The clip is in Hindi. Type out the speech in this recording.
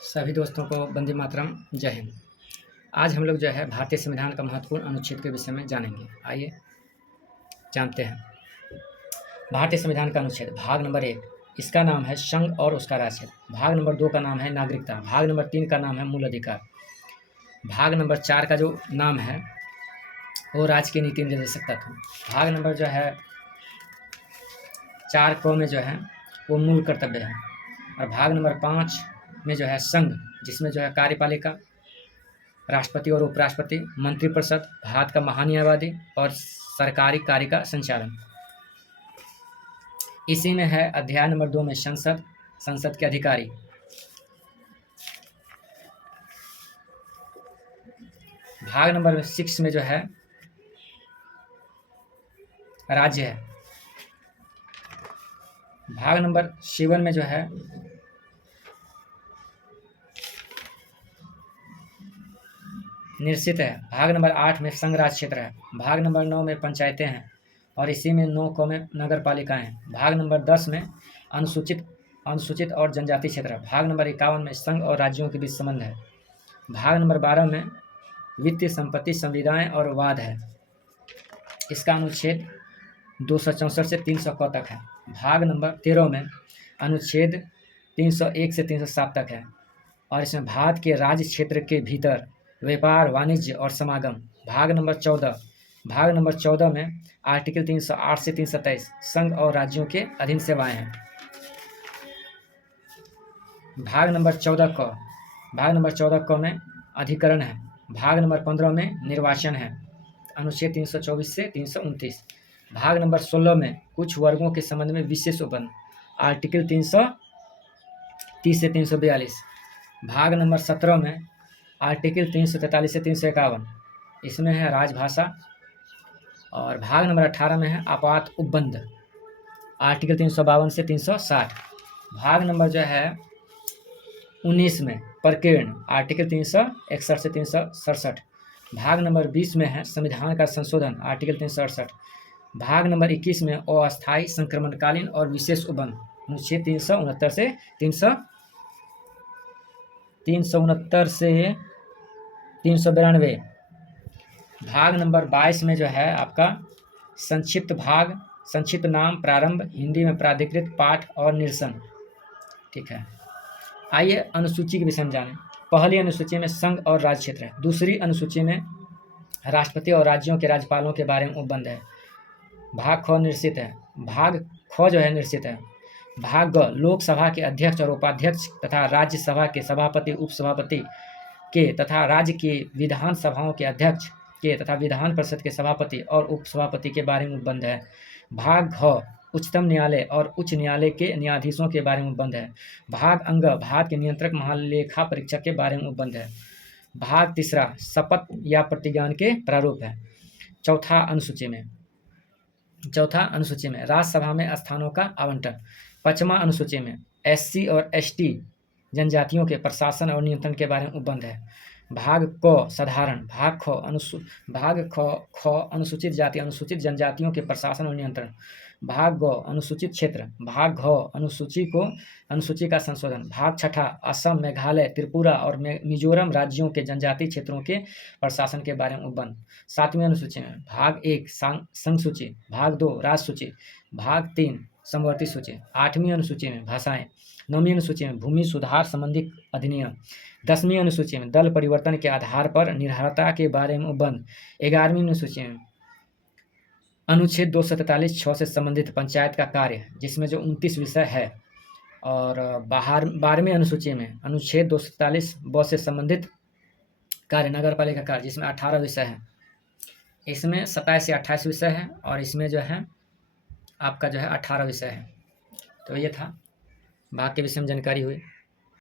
सभी दोस्तों को वंदे मातरम, जय हिंद। आज हम लोग जो है भारतीय संविधान का महत्वपूर्ण अनुच्छेद के विषय में जानेंगे। आइए जानते हैं। भारतीय संविधान का अनुच्छेद भाग नंबर 1, इसका नाम है संघ और उसका राज्य। भाग नंबर 2 का नाम है नागरिकता। भाग नंबर 3 का नाम है मूल अधिकार। भाग नंबर 4 का जो नाम है वो राज्य की नीति निर्देशक तत्व। भाग नंबर जो है 4 को में जो है वो मूल कर्तव्य है। और भाग नंबर 5 में जो है संघ, जिसमें जो है कार्यपालिका, राष्ट्रपति और उपराष्ट्रपति, मंत्रिपरिषद, भारत का महान्यायवादी और सरकारी कार्य का संचालन। इसी में है अध्याय नंबर 2 में संसद के अधिकारी। भाग नंबर 6 में जो है राज्य है। भाग नंबर 7 में जो है निश्चित है। भाग नंबर 8 में संघ राज्य क्षेत्र है। भाग नंबर 9 में पंचायतें हैं और इसी में 9 को में नगर पालिकाएँ हैं। भाग नंबर 10 में अनुसूचित और जनजाति क्षेत्र है। भाग नंबर 51 में संघ और राज्यों के बीच संबंध है। भाग नंबर 12 में वित्तीय संपत्ति, संविदाएँ और वाद है। इसका अनुच्छेद 264 से 300 क तक है। भाग नंबर 13 में अनुच्छेद 301 से 307 तक है और इसमें भारत के राज्य क्षेत्र के भीतर व्यापार, वाणिज्य और समागम। भाग नंबर 14 में आर्टिकल 308 से 323 संघ और राज्यों के अधीन सेवाएं हैं। भाग नंबर 14 क में अधिकरण है। भाग नंबर 15 में निर्वाचन है, अनुच्छेद 324 से 329। भाग नंबर 16 में कुछ वर्गों के संबंध में विशेष उपबंध, आर्टिकल 330 से 342। भाग नंबर 17 में आर्टिकल 343 से 351, इसमें है राजभाषा। और भाग नंबर 18 में है आपात उपबंध, आर्टिकल 352 से 360। भाग नंबर जो है 19 में प्रकीर्ण, आर्टिकल 361 से 367। भाग नंबर 20 में है संविधान का संशोधन, आर्टिकल 368। भाग नंबर 21 में अस्थायी संक्रमणकालीन और विशेष उपबंध, अनुच्छेद 369 से 392। भाग नंबर 22 में जो है आपका संक्षिप्त नाम, प्रारंभ, हिंदी में प्राधिकृत पाठ और निरसन। ठीक है, आइए अनुसूची के विषय में जानें। पहली अनुसूची में संघ और राज्य क्षेत्र है। दूसरी अनुसूची में राष्ट्रपति और राज्यों के राज्यपालों के बारे में उपबंध है। भाग ख निश्चित है। भाग ख जो है निश्चित है। भाग ग लोकसभा के अध्यक्ष और उपाध्यक्ष तथा राज्यसभा के सभापति, उपसभापति के तथा राज्य की विधान सभाओं के अध्यक्ष के तथा विधान परिषद के सभापति और उपसभापति के बारे में उपबंध है। भाग घ उच्चतम न्यायालय और उच्च न्यायालय के न्यायाधीशों के बारे में उपबंध है। भाग अंग भारत के नियंत्रक महालेखा परीक्षक के बारे में उपबंध है। भाग तीसरा शपथ या प्रतिज्ञान के प्रारूप है। चौथा अनुसूची में राज्यसभा में स्थानों का आवंटन। पांचवा अनुसूची में SC और ST जनजातियों के प्रशासन और नियंत्रण के बारे में उपबंध है। भाग क साधारण। भाग ख अनुसूचित जाति, अनुसूचित जनजातियों के प्रशासन और नियंत्रण। भाग ग अनुसूचित क्षेत्र। भाग घ अनुसूची का संशोधन। भाग छठा असम, मेघालय, त्रिपुरा और मिजोरम राज्यों के जनजातीय क्षेत्रों के प्रशासन के बारे में उपबंध। सातवीं अनुसूची में भाग 1 संघ सूची, भाग 2 राज्य सूची, भाग 3 समवर्ती सूची। आठवीं अनुसूची में भाषाएं। नौवीं अनुसूची में भूमि सुधार संबंधी अधिनियम। 10वीं अनुसूची में दल परिवर्तन के आधार पर निरर्हता के बारे में उपबंध। 11वीं अनुसूची में अनुच्छेद 243(6) से संबंधित पंचायत का कार्य, जिसमें जो 29 विषय है। और 12वीं अनुसूची में अनुच्छेद 243(ब) से संबंधित कार्य, नगर पालिका कार्य, जिसमें 18 विषय हैं। इसमें 27 से 28 विषय हैं और इसमें जो है आपका जो है 18 विषय है। तो ये था भाग के विषय में जानकारी हुई।